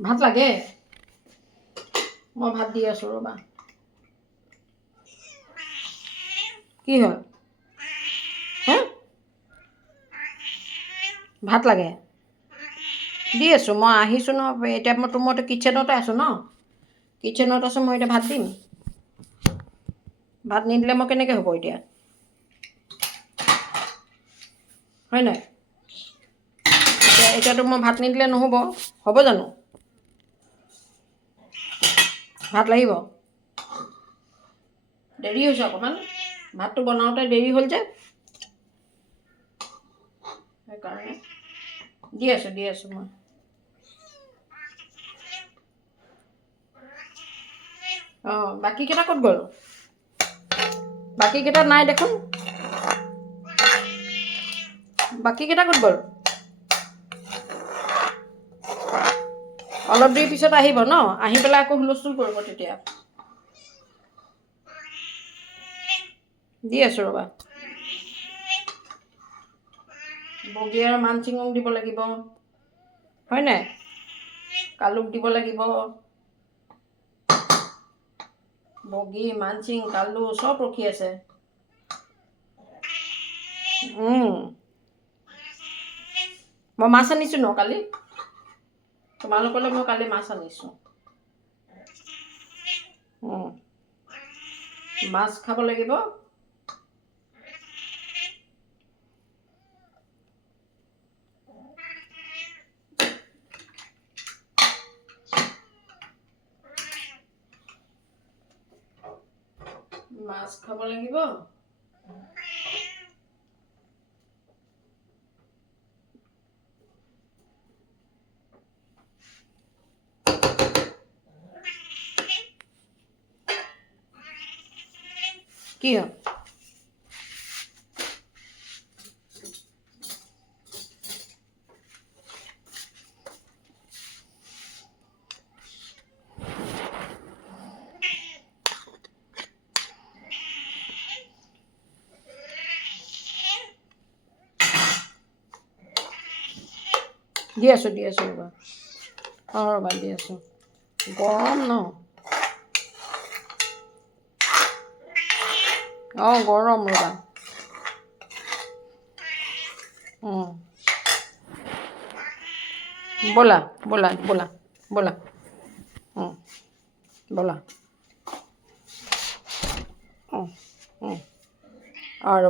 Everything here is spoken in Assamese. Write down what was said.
ভাত লাগে মই ভাত দি আছোঁ ৰ'বা কি হ'ল হা ভাত লাগে দি আছোঁ মই আহিছোঁ ন এতিয়া মইতো কিটচেনতে আছোঁ ন কিটচেনত আছোঁ মই এতিয়া ভাত দিম ভাত নিদিলে মই কেনেকৈ হ'ব এতিয়া হয় নাই এতিয়াতো মই ভাত নিদিলে নহ'ব হ'ব জানো ভাত লাগিব দেৰি হৈছে অকণমান ভাতটো বনাওঁতে দেৰি হ'ল যে সেইকাৰণে দি আছোঁ মই অঁ বাকীকেইটা ক'ত গ'ল বাকীকেইটা নাই দেখোন বাকীকেইটা ক'ত গ'ল অলপ দেৰি পিছত আহিব ন আহি পেলাই আকৌ হুলস্থুল কৰিব তেতিয়া দি আছোঁ ৰ'বা বগী আৰু মানচিঙক দিব লাগিব হয় নাই কালুক দিব লাগিব বগী মানচিং কালু চব ৰখি আছে মই মাছ আনিছোঁ ন কালি তোমালোকলৈ মই কালি মাছ আনিছোঁ মাছ খাব লাগিব মাছ খাব লাগিব কি হ'ল দি আছোঁ ৰ'বা অঁ ৰ'বা দি আছোঁ গৰম ন অঁ গৰম ৰ'বা ব'লা ব'লা ব'লা ব'লা ব'লা অঁ